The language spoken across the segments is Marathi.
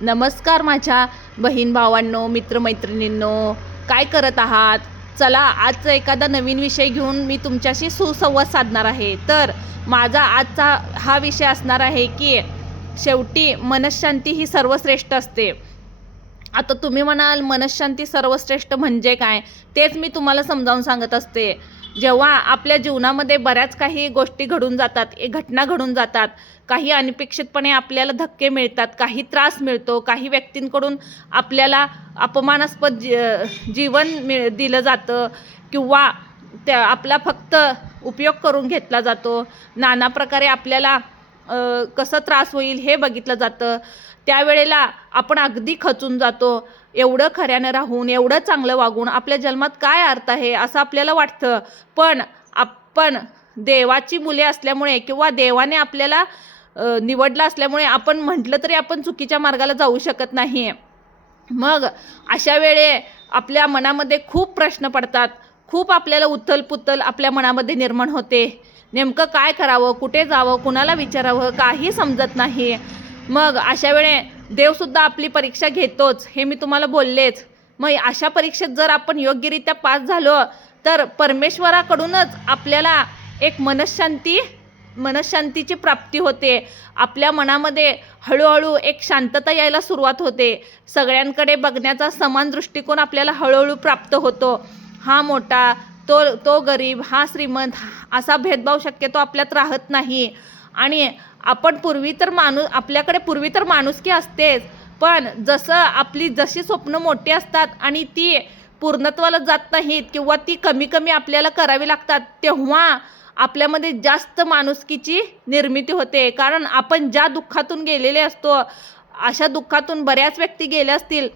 नमस्कार माझ्या बहीण भावांनो, मित्रमैत्रिणींनो, काय करत आहात? चला आज एखादा नवीन विषय घेऊन मी तुमच्याशी सुसंवाद साधणार आहे. तर माझा आजचा हा विषय असणार आहे की शेवटी मनःशांती ही सर्वश्रेष्ठ असते. आता तुम्ही म्हणाल मनःशांती सर्वश्रेष्ठ म्हणजे काय? तेच मी तुम्हाला समजावून सांगत असते. जेव्हा आपल्या जीवनामध्ये बऱ्याच काही गोष्टी घडून जातात, घटना घडून जातात, काही अनपेक्षितपणे आपल्याला धक्के मिळतात, काही त्रास मिळतो, काही व्यक्तींकडून आपल्याला अपमानास्पद जीवन दिलं जातं किंवा त्या आपला फक्त उपयोग करून घेतला जातो. नाना प्रकारे आपल्याला कसं त्रास होईल हे बघितलं जातं. त्यावेळेला आपण अगदी खचून जातो. एवढं खऱ्यानं राहून, एवढं चांगलं वागून आपल्या जन्मात काय अर्थ आहे असं आपल्याला वाटतं. पण आपण देवाची मुले असल्यामुळे किंवा देवाने आपल्याला निवडलं असल्यामुळे आपण म्हटलं तरी आपण चुकीच्या मार्गाला जाऊ शकत नाही. मग अशा वेळे आपल्या मनामध्ये खूप प्रश्न पडतात. खूप आपल्याला उथल-पुथल आपल्या मनामध्ये निर्माण होते. नेमकं काय करावं, कुठे जावं, कुणाला विचारावं काही समजत नाही. मग अशा वेळे देवसुद्धा आपली परीक्षा घेतोच, हे मी तुम्हाला बोललेच. मग अशा परीक्षेत जर आपण योग्यरित्या पास झालो तर परमेश्वराकडूनच आपल्याला एक मनःशांतीची प्राप्ती होते. आपल्या मनामध्ये हळूहळू एक शांतता यायला सुरुवात होते. सगळ्यांकडे बघण्याचा समान दृष्टिकोन आपल्याला हळूहळू प्राप्त होतो. हा मोठा, तो गरीब, हा श्रीमंत असा भेदभाव शक्यतो आपल्यात राहत नाही. आणि आपण आपल्याकडे पूर्वी तर माणुसकी असतेच, पण जशी स्वप्न मोठी असतात आणि ती पूर्णत्वाला जात नाहीत किंवा ती कमी कमी आपल्याला करावी लागतात, तेव्हा आपल्यामध्ये जास्त माणुसकीची निर्मिती होते. कारण आपण ज्या दुःखातून गेलेले असतो, अशा दुःखातून बऱ्याच व्यक्ती गेल्या असतील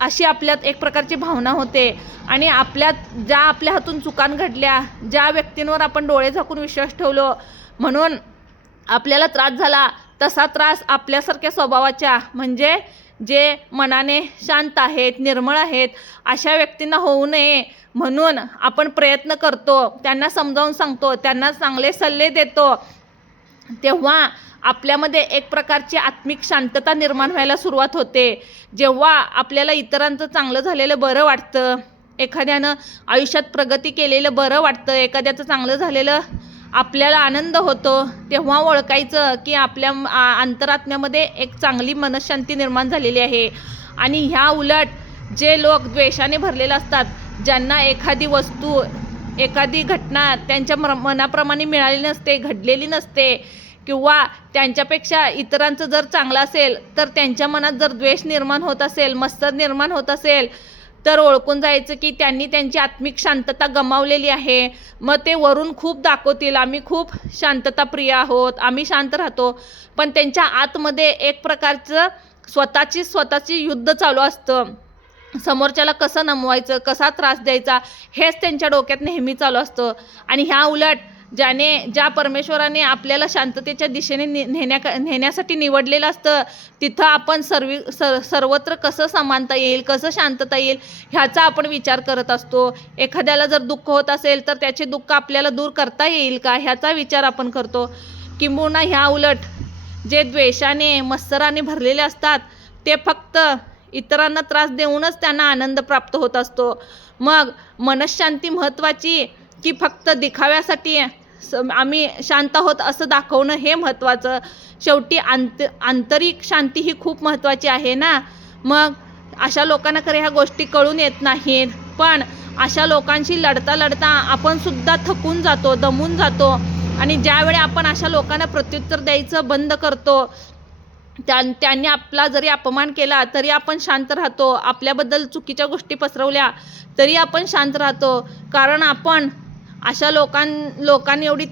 अशी आपल्यात एक प्रकारची भावना होते. आणि आपल्या हातून चुकान घडल्या, ज्या व्यक्तींवर आपण डोळे झाकून विश्वास ठेवलो म्हणून आपल्याला त्रास झाला, तसा त्रास आपल्यासारख्या स्वभावाच्या म्हणजे जे मनाने शांत आहेत, निर्मळ आहेत अशा व्यक्तींना होऊ नये म्हणून आपण प्रयत्न करतो, त्यांना समजावून सांगतो, त्यांना चांगले सल्ले देतो. तेव्हा आपल्यामध्ये एक प्रकारची आत्मिक शांतता निर्माण व्हायला सुरुवात होते. जेव्हा आपल्याला इतरांचं चांगलं झालेलं बरं वाटतं, एखाद्यानं आयुष्यात प्रगती केलेलं बरं वाटतं, एखाद्याचं चांगलं झालेलं आपल्याला आनंद होतो, तेव्हा ओळखायचं की आपल्या अंतरात्म्यामध्ये एक चांगली मनःशांती निर्माण झालेली आहे. आणि ह्या उलट जे लोक द्वेषाने भरलेले असतात, ज्यांना एखादी वस्तू, एखादी घटना त्यांच्या मनाप्रमाणे मिळाली नसते, घडलेली नसते किंवा त्यांच्यापेक्षा इतरांचं जर चांगलं असेल तर त्यांच्या मनात जर द्वेष निर्माण होत असेल, मत्सर निर्माण होत असेल, तर ओळखून जायचं की त्यांनी त्यांची आत्मिक शांतता गमावलेली आहे. मग ते वरून खूप दाखवतील, आम्ही खूप शांतताप्रिय आहोत, आम्ही शांत राहतो, पण त्यांच्या आतमध्ये एक प्रकारचं स्वतःची युद्ध चालू असतं. समोरच्याला कसं नमवायचं, कसा त्रास द्यायचा हेच त्यांच्या डोक्यात नेहमी चालू असतं. आणि ह्या उलट ज्या परमेश्वराने आपल्याला शांततेच्या दिशेने नेण्यासाठी निवडलेलं असतं, तिथं आपण सर्वत्र कसं समानता येईल, कसं शांतता येईल ह्याचा आपण विचार करत असतो. एखाद्याला जर दुःख होत असेल तर त्याचे दुःख आपल्याला दूर करता येईल का ह्याचा विचार आपण करतो. किंबहुना ह्या उलट जे द्वेषाने, मत्सराने भरलेले असतात, ते फक्त इतरांना त्रास देऊनच त्यांना आनंद प्राप्त होत असतो. मग मनःशांती महत्त्वाची की फक्त दिखाव्यासाठी आम्ही शांत आहोत असं दाखवणं हे महत्त्वाचं? शेवटी आंतरिक शांती ही खूप महत्त्वाची आहे ना. मग अशा लोकांना खरं ह्या गोष्टी कळून येत नाहीत, पण अशा लोकांशी लढता लढता आपण सुद्धा थकून जातो, दमून जातो. आणि ज्यावेळी आपण अशा लोकांना प्रत्युत्तर द्यायचं बंद करतो, त्यांनी आपला जरी अपमान केला तरी आपण शांत राहतो, आपल्याबद्दल चुकीच्या गोष्टी पसरवल्या तरी आपण शांत राहतो. कारण आपण अशा लोकांनी एवढी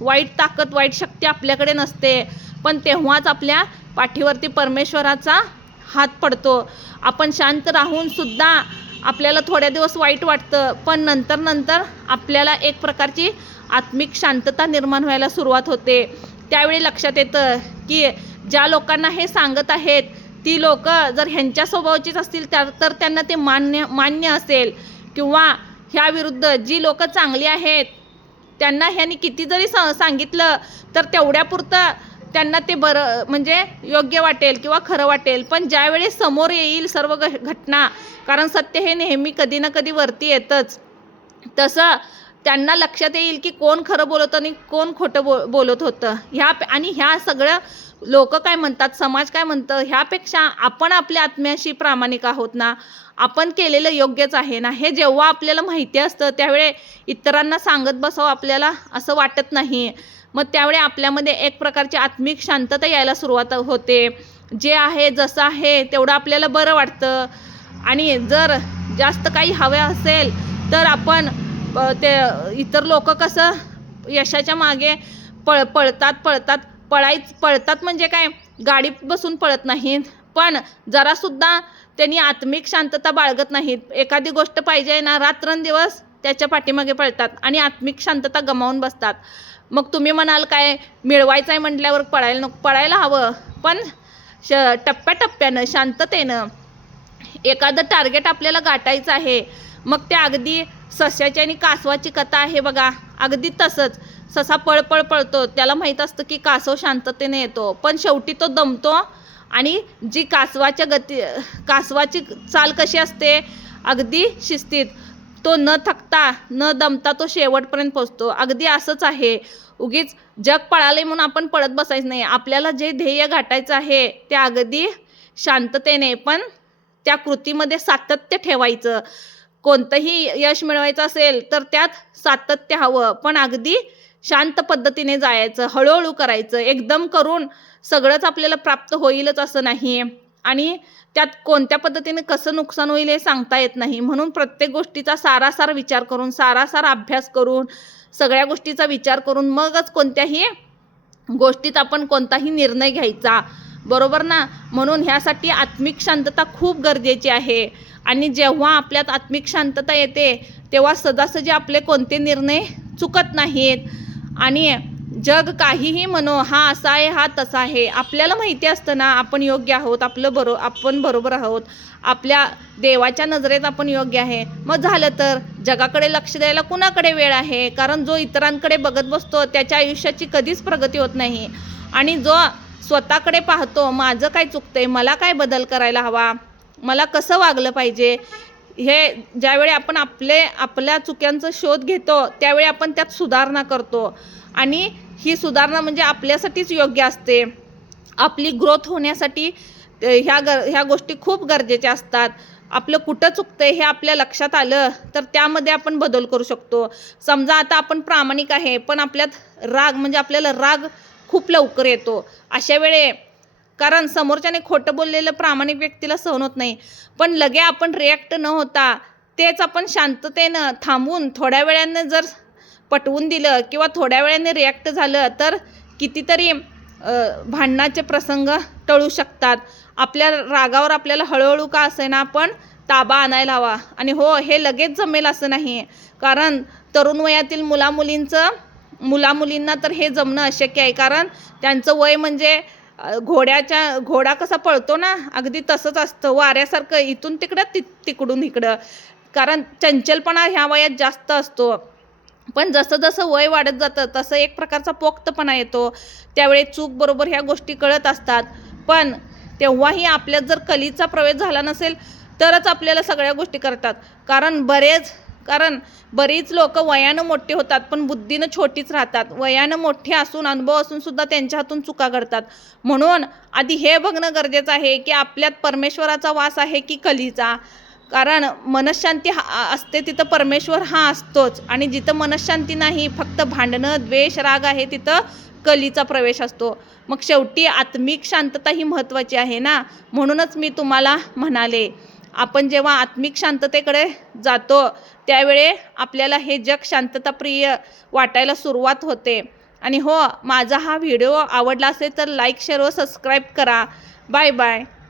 वाईट शक्ती आपल्याकडे नसते. पण तेव्हाच आपल्या पाठीवरती परमेश्वराचा हात पडतो. आपण शांत राहून सुद्धा आपल्याला थोड्या दिवस वाईट वाटतं, पण नंतर आपल्याला एक प्रकारची आत्मिक शांतता निर्माण व्हायला सुरुवात होते. त्यावेळी लक्षात येतं की ज्या लोकांना हे सांगत आहेत ती लोक जर ह्यांच्या स्वभावाचीच असतील तर त्यांना ते मान्य असेल, किंवा ह्या विरुद्ध जी लोक चांगली आहेत त्यांना ह्यांनी किती जरी सांगितलं तर तेवढ्यापुरतं त्यांना ते बरं म्हणजे योग्य वाटेल किंवा खरं वाटेल. पण ज्यावेळी समोर येईल सर्व घटना, कारण सत्य हे नेहमी कधी ना कधी वरती येतंच, तसं त्यांना लक्षात येईल की कोण खरं बोलत आणि कोण खोटं बोलत होतं. आणि ह्या सगळं लोक काय म्हणतात, समाज काय म्हणतं, ह्यापेक्षा आपण आपल्या आत्म्याशी प्रामाणिक आहोत ना, आपण केलेलं योग्यच आहे ना, हे जेव्हा आपल्याला माहिती असतं त्यावेळी इतरांना सांगत बसावं आपल्याला असं वाटत नाही. मग त्यावेळी आपल्यामध्ये एक प्रकारची आत्मिक शांतता यायला सुरुवात होते. जे आहे जसं आहे तेवढं आपल्याला बरं वाटतं. आणि जर जास्त काही हवं असेल तर आपण ते इतर लोक कसं यशाच्या मागे पळतात म्हणजे काय, गाडीत बसून पळत नाहीत, पण जरासुद्धा त्यांनी आत्मिक शांतता बाळगत नाहीत. एखादी गोष्ट पाहिजे ना, रात्रंदिवस त्याच्या पाठीमागे पळतात आणि आत्मिक शांतता गमावून बसतात. मग तुम्ही म्हणाल काय, मिळवायचं आहे म्हटल्यावर पळायला हवं, पण टप्प्याटप्प्यानं शांततेनं एखादं टार्गेट आपल्याला गाठायचं आहे. मग ते अगदी सस्याची आणि कासवाची कथा आहे बघा, अगदी तसंच. ससा पळतो, त्याला माहीत असतं की कासव शांततेने येतो, पण शेवटी तो दमतो. आणि जी कासवाची चाल कशी असते, अगदी शिस्तीत, तो न थकता न दमता तो शेवटपर्यंत पोचतो. अगदी असंच आहे. उगीच जग पळाले म्हणून आपण पळत बसायचं नाही. आपल्याला जे ध्येय गाठायचं आहे ते अगदी शांततेने, पण त्या कृतीमध्ये सातत्य ठेवायचं. कोणतंही यश मिळवायचं असेल तर त्यात सातत्य हवं, पण अगदी शांत पद्धतीने जायचं, हळूहळू करायचं. एकदम करून सगळंच आपल्याला प्राप्त होईलच असं नाही, आणि त्यात कोणत्या पद्धतीने कसं नुकसान होईल हे सांगता येत नाही. म्हणून प्रत्येक गोष्टीचा सारासार विचार करून, सारासार अभ्यास करून, सगळ्या गोष्टीचा विचार करून मगच कोणत्याही गोष्टीत आपण कोणताही निर्णय घ्यायचा, बरोबर ना. म्हणून ह्यासाठी आत्मिक शांतता खूप गरजेची आहे. आणि जेव्हा आपल्यात आत्मिक शांतता येते तेव्हा सहजासहजी आपले कोणते निर्णय चुकत नाहीत. आणि जग काहीही म्हणो, हा असा आहे, हा तसा आहे, आपल्याला माहिती असतं ना आपण योग्य आहोत, आपण बरोबर आहोत, आपल्या देवाच्या नजरेत आपण योग्य आहे. मग झालं तर जगाकडे लक्ष द्यायला कुणाकडे वेळ आहे, कारण जो इतरांकडे बघत बसतो त्याच्या आयुष्याची कधीच प्रगती होत नाही. आणि जो स्वतःकडे पाहतो, माझं काय चुकतंय, मला काय बदल करायला हवा, मला कसं वागलं पाहिजे, हे ज्यावेळी आपण आपल्या चुक्यांचा शोध घेतो त्यावेळी आपण त्यात सुधारणा करतो. आणि ही सुधारणा म्हणजे आपल्यासाठीच योग्य असते. आपली ग्रोथ होण्यासाठी ह्या गोष्टी खूप गरजेच्या असतात. आपलं कुठं चुकतंय हे आपल्या लक्षात आलं तर त्यामध्ये आपण बदल करू शकतो. समजा आता आपण प्रामाणिक आहे, पण आपल्यात राग, म्हणजे आपल्याला राग खूप लवकर येतो अशा वेळे, कारण समोरच्याने खोटं बोललेलं प्रामाणिक व्यक्तीला सहन होत नाही. पण लगे आपण रिॲक्ट न होता तेच आपण शांततेनं थांबून थोड्या वेळाने जर पटवून दिलं किंवा थोड्या वेळाने रिॲक्ट झालं तर कितीतरी भांडणाचे प्रसंग टळू शकतात. आपल्या रागावर आपल्याला हळूहळू का असेना पण ताबा आणायला हवा. आणि हो, हे लगेच जमेल असं नाही, कारण तरुण वयातील मुलामुलींना तर हे जमणं अशक्य आहे. कारण त्यांचं वय म्हणजे घोडा कसा पळतो ना, अगदी तसंच असतं, वाऱ्यासारखं इथून तिकडं तिकडून इकडं. कारण चंचलपणा ह्या वयात जास्त असतो. पण जसं जसं वय वाढत जातं तसं एक प्रकारचा पोक्तपणा येतो. त्यावेळी चूक बरोबर ह्या गोष्टी कळत असतात. पण तेव्हाही आपल्यात जर कलीचा प्रवेश झाला नसेल तरच आपल्याला सगळ्या गोष्टी करतात. कारण बरीच लोक वयानं मोठे होतात पण बुद्धीनं छोटीच राहतात. वयानं मोठे असून, अनुभव असून सुद्धा त्यांच्या हातून चुका घडतात. म्हणून आधी हे बघणं गरजेचं आहे की आपल्यात परमेश्वराचा वास आहे की कलीचा. कारण मनशांती असते तिथं परमेश्वर हा असतोच, आणि जिथं मनशांती नाही, फक्त भांडणं, द्वेष, राग आहे, तिथं कलीचा प्रवेश असतो. मग शेवटी आत्मिक शांतता ही महत्त्वाची आहे ना. म्हणूनच मी तुम्हाला म्हणाले, आपण जेव्हा आत्मिक शांततेकडे जातो त्यावेळे आपल्याला हे जग शांतताप्रिय वाटायला सुरुवात होते. आणि हो, माझा हा व्हिडिओ आवडला असेल तर लाईक, शेअर व सबस्क्राईब करा. Bye bye.